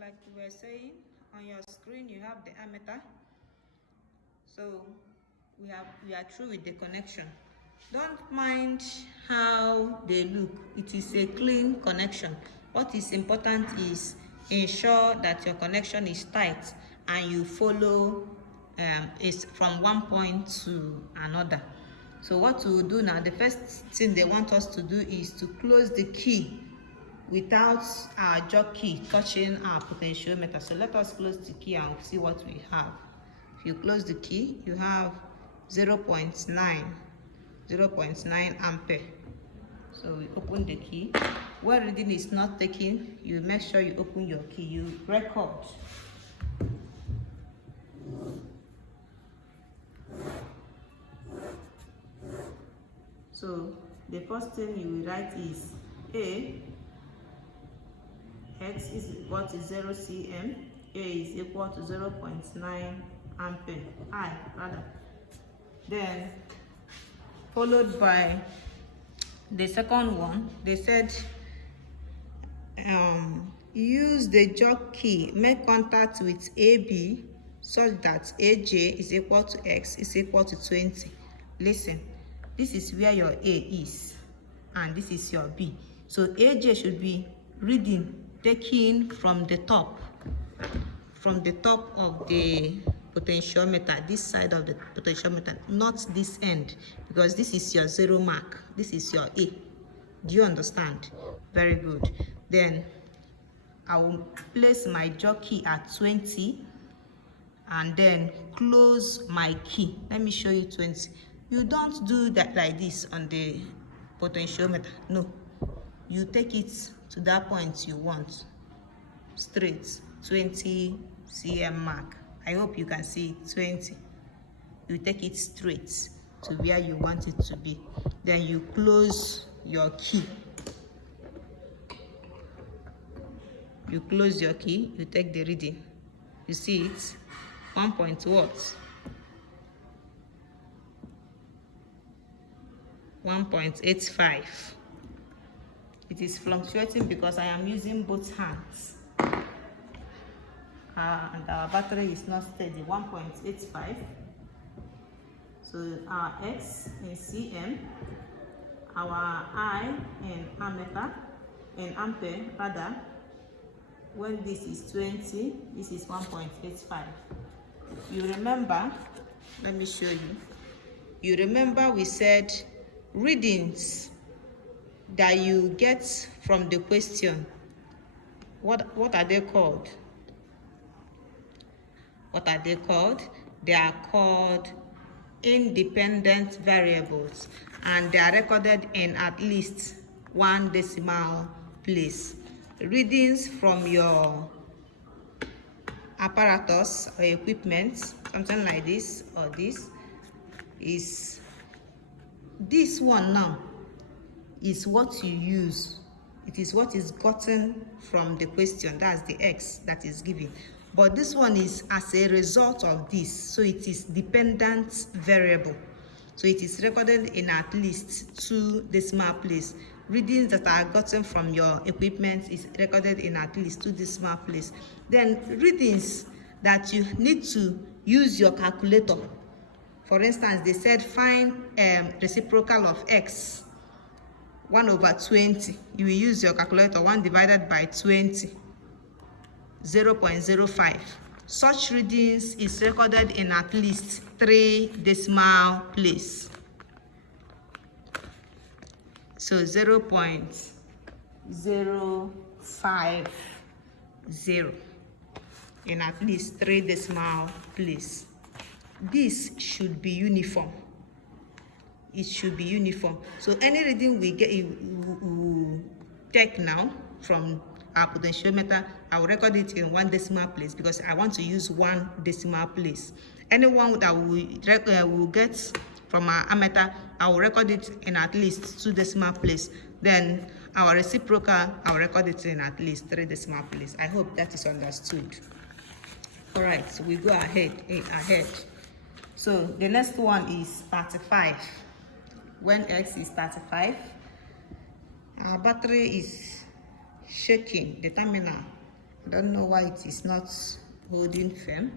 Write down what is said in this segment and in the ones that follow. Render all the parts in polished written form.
like we were saying, on your screen you have the ammeter. So we are through with the connection. Don't mind how they look. It is a clean connection. What is important is ensure that your connection is tight and you follow is from one point to another. So what we will do now, the first thing they want us to do is to close the key without our jog key touching our potentiometer. So let us close the key and see what we have. If you close the key, you have 0.9 ampere. So we open the key. When reading is not taken, you make sure you open your key. You record. So the first thing you will write is X is equal to 0 cm, A is equal to 0.9 ampere, I rather. Then followed by the second one, they said use the jog key, make contact with AB such that AJ is equal to X is equal to 20. Listen, this is where your A is and this is your B. So AJ should be reading taking from the top of the potentiometer, this side of the potentiometer, not this end, because this is your 0 mark, this is your A. Do you understand? Very good. Then I will place my jog key at 20 and then close my key. Let me show you 20. You don't do that like this on the potentiometer. No, you take it to that point you want, straight 20 cm mark. I hope you can see it, 20. You take it straight to where you want it to be. Then you close your key. You close your key, you take the reading. You see it, 1 point what? 1.85. It is fluctuating because I am using both hands. And our battery is not steady, 1.85. So our X in cm, our I in ampere rather. When this is 20, this is 1.85. You remember, let me show you. You remember we said readings that you get from the question, what are they called? What are they called? They are called independent variables, and they are recorded in at least 1 decimal place. Readings from your apparatus or equipment, something like this or this, is this one now is what you use. It is what is gotten from the question, that's the X that is given. But this one is as a result of this, so it is dependent variable. So it is recorded in at least 2 decimal place. Readings that are gotten from your equipment is recorded in at least 2 decimal place. Then readings that you need to use your calculator. For instance, they said find reciprocal of X, 1/20. You will use your calculator, 1 divided by 20, 0.05. Such readings is recorded in at least 3 decimal place. So 0.050 in at least 3 decimal place. This should be uniform. It should be uniform. So any reading we get, we take now from our potentiometer, I will record it in 1 decimal place because I want to use 1 decimal place. Anyone that we will get from our ammeter, I will record it in at least 2 decimal place. Then our reciprocal, I will record it in at least 3 decimal place. I hope that is understood. All right, so we go ahead. So the next one is 35. When X is 35, our battery is shaking, the terminal I don't know why it is not holding firm.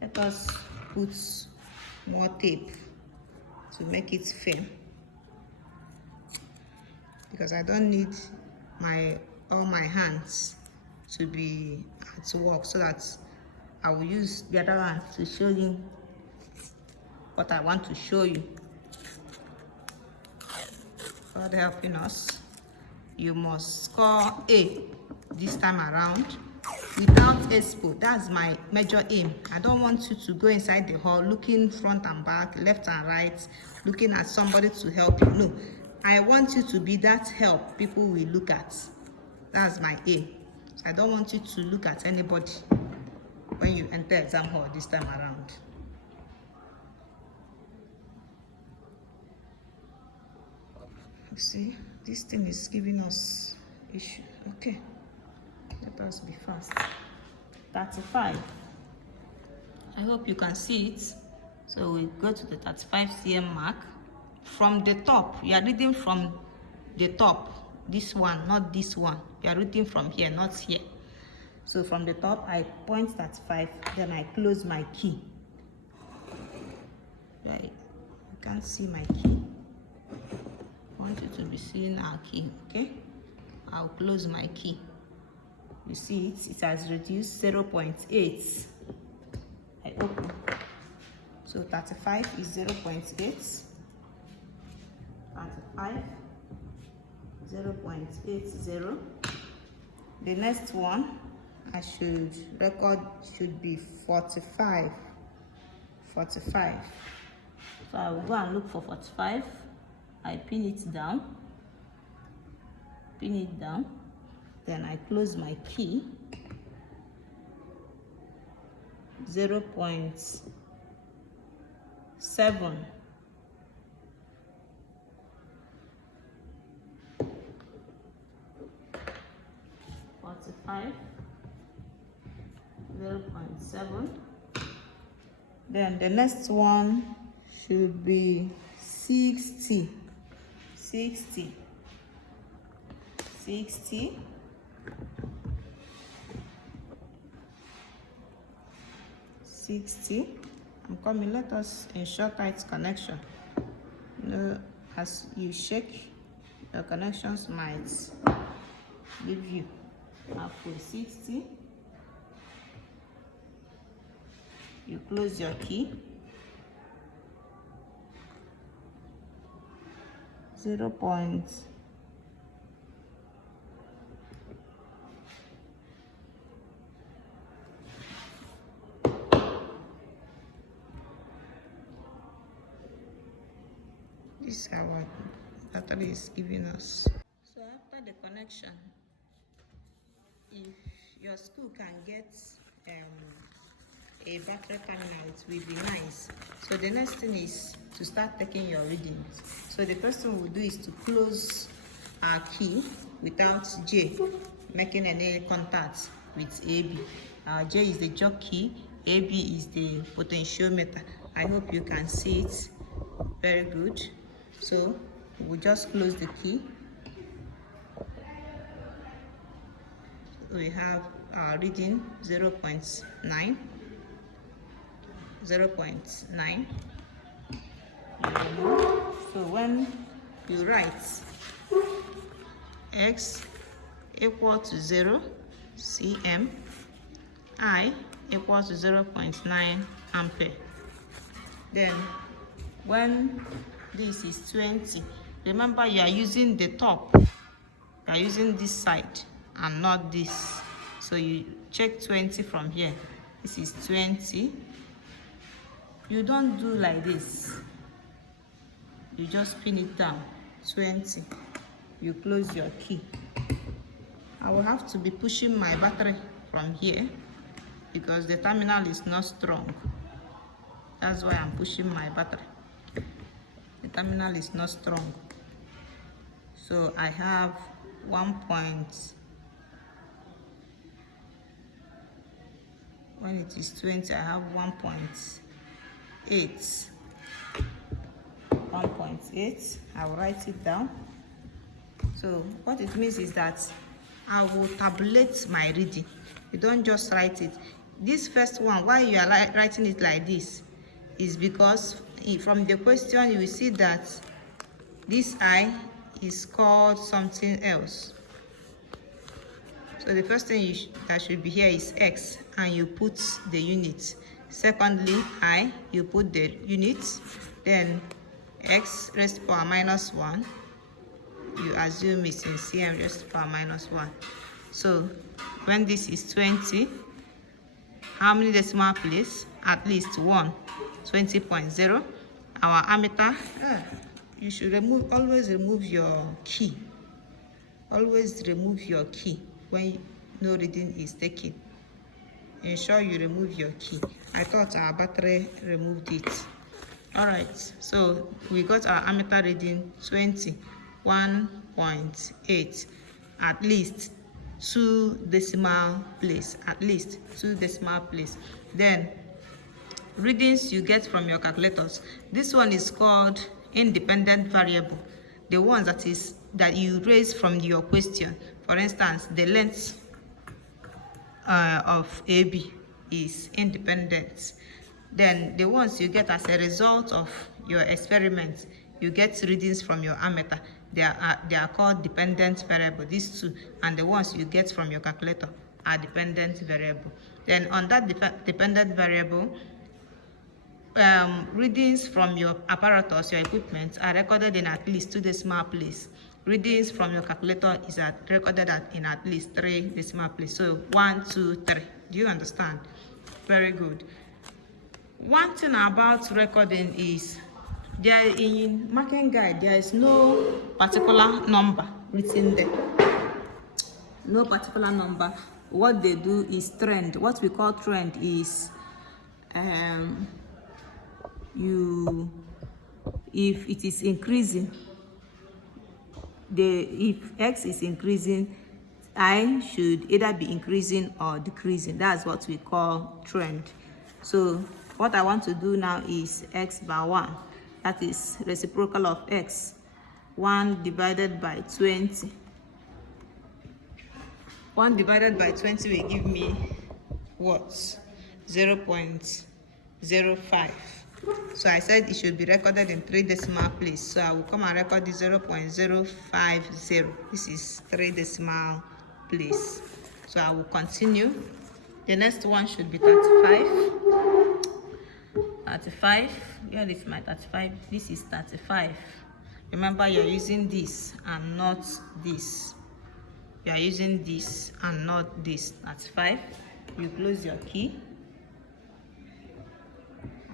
Let us put more tape to make it firm, because I don't need all my hands to be at work, so that I will use the other hand to show you what I want to show you. God helping us. You must score A this time around without expo. That's my major aim. I don't want you to go inside the hall looking front and back, left and right, looking at somebody to help you. No, I want you to be that help people will look at. That's my aim. So I don't want you to look at anybody when you enter exam hall this time around. You see, this thing is giving us issue. Okay, let us be fast. 35. I hope you can see it. So we go to the 35 cm mark. From the top, you are reading from the top. This one, not this one. You are reading from here, not here. So from the top, I point 35, then I close my key. Right, you can't see my key. I want you to be seeing our key, okay? I'll close my key. You see it has reduced 0.8. I open. So 35 is 0.8. 35, 0.80. The next one I should record should be 45. 45. So I will go and look for 45. I pin it down. Pin it down. Then I close my key. 0.7. 45. 0.7. Then the next one should be 60. 60. 60. 60. I'm coming. Let us ensure tight connection. You know, as you shake, the connections might give you halfway. 60. You close your key. 0.7. This is our battery is giving us. So after the connection, if your school can get a battery terminal, it will be nice. So the next thing is to start taking your readings. So the first thing we'll do is to close our key without J making any contact with AB. J is the jog key, AB is the potentiometer. I hope you can see it very good. So we'll just close the key. We have our reading 0.9. 0.9. So when you write x equal to 0 cm, I equal to 0.9 ampere. Then when this is 20, remember you are using the top. You are using this side and not this. So you check 20 from here. This is 20. You don't do like this. You just pin it down. 20. You close your key. I will have to be pushing my battery from here because the terminal is not strong. That's why I'm pushing my battery. The terminal is not strong. So I have 1 point. When it is 20, I have 1.8. 1.8. I'll write it down. So what it means is that I will tabulate my reading. You don't just write it. This first one, why you are writing it like this is because from the question you will see that this I is called something else. So the first thing that should be here is X, and you put the unit. Secondly, I, you put the unit. Then X raised to power minus 1, you assume it's in cm raised to power minus 1. So when this is 20, how many decimal place? At least 1. 20.0. Our ammeter, you should always remove your key. Always remove your key when no reading is taken. Ensure you remove your key. I thought our battery removed it. Alright, so we got our ammeter reading 21.8, at least 2 decimal place, at least 2 decimal place. Then readings you get from your calculators. This one is called independent variable, the ones that you raise from your question. For instance, the length of AB is independent. Then the ones you get as a result of your experiment, you get readings from your ammeter. They are called dependent variable, these two, and the ones you get from your calculator are dependent variable. Then on that dependent variable, readings from your apparatus, your equipment, are recorded in at least 2 decimal place. Readings from your calculator is recorded in at least 3 decimal place. So 1, 2, 3. Do you understand? Very good. One thing about recording is in marking guide there is no particular number written there. No particular number. What they do is trend. What we call trend is if it is increasing, if X is increasing, I should either be increasing or decreasing. That's what we call trend. So what I want to do now is X by 1. That is reciprocal of X. 1 divided by 20. 1 divided by 20 will give me what? 0.05. So I said it should be recorded in 3 decimal place. So I will come and record the 0.050. This is 3 decimal place. So I will continue. The next one should be 35. 35. Where is my 35? This is 35. Remember, you're using this and not this. You are using this and not this. 35. You close your key.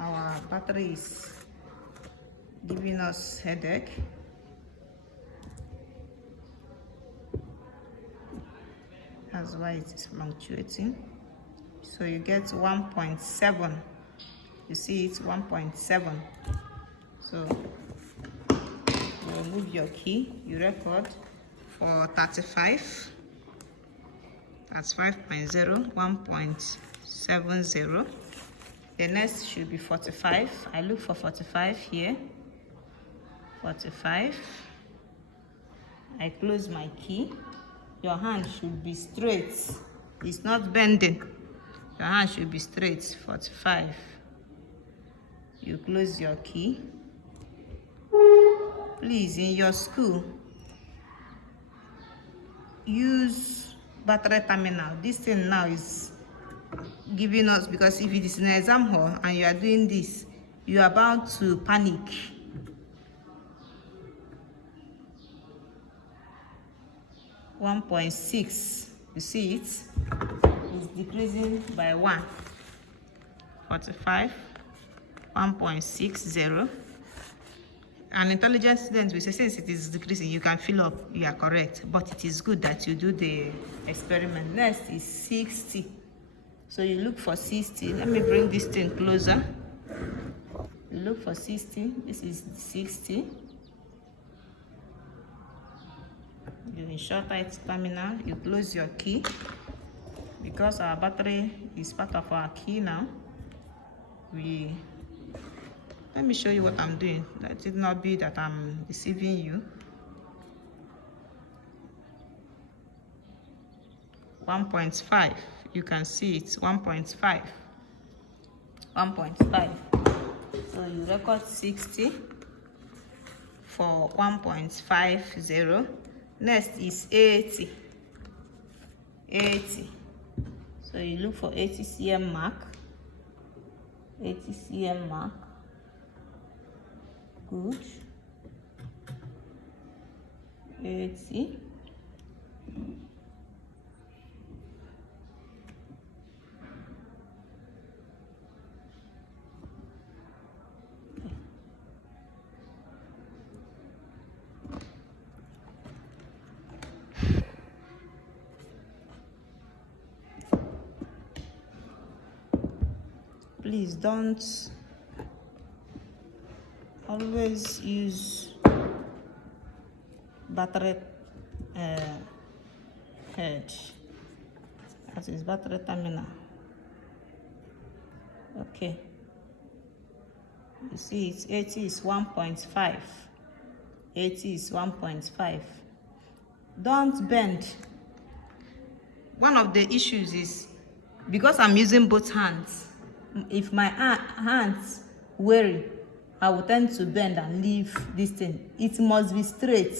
Our battery is giving us headache. That's why it is fluctuating. So you get 1.7. You see it's 1.7. So you remove your key. You record for 35. That's 5.0, 1.70. The next should be 45. I look for 45 here. 45. I close my key. Your hand should be straight. It's not bending. Your hand should be straight. 45. You close your key. Please, in your school, use battery terminal. This thing now is giving us, because if it is an exam hall and you are doing this, you are about to panic. .6, you see it is decreasing by 1. 45, 1.60. An intelligent student will say, since it is decreasing, you can fill up. You are correct, but it is good that you do the experiment. Next is 60. So you look for 60. Let me bring this thing closer. You look for 60. This is 60. You insert it terminal. You close your key. Because our battery is part of our key now, let me show you what I'm doing. Let it not be that I'm deceiving you. 1.5. You can see it's 1.5. 1.5. So you record 60 for 1.50. Next is 80. 80. So you look for 80 cm mark. 80 cm mark. Good. 80. Please don't always use battery head, that is battery terminal. Okay, you see it's 80 is 1.5. 80 is 1.5. Don't bend. One of the issues is because I'm using both hands, if my hands weary, I will tend to bend and leave this thing. It must be straight.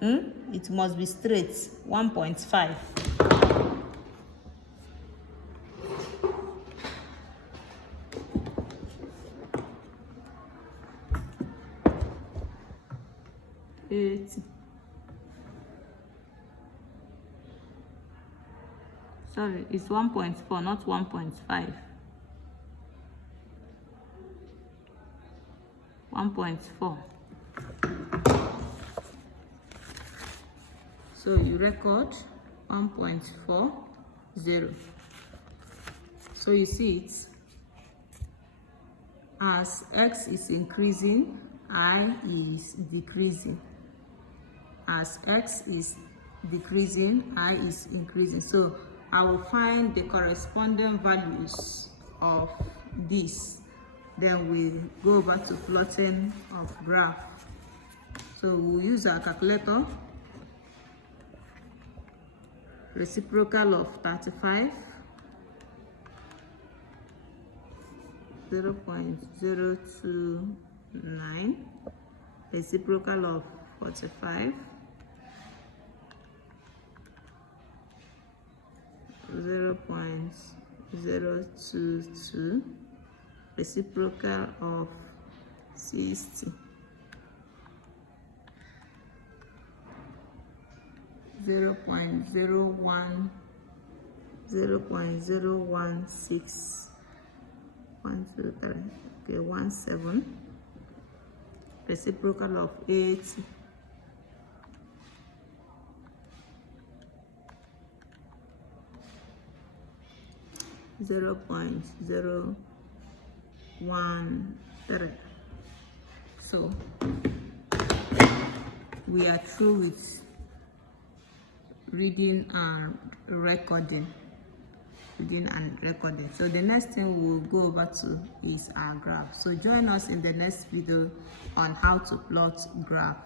It must be straight. 1.5. Sorry, it's 1.4, not 1.5. 1.4. So you record 1.40. So you see it as x is increasing, I is decreasing. As x is decreasing, I is increasing. So I will find the corresponding values of this. Then we go over to plotting of graph. So we'll use our calculator. Reciprocal of 35, 0.029. Reciprocal of 45, 0.022. Reciprocal of 60, 0.01, 0.016, 1, 2, 3, okay, 17. Reciprocal of 80, 0.013. So we are through with reading and recording. So the next thing we'll go over to is our graph. So join us in the next video on how to plot graph.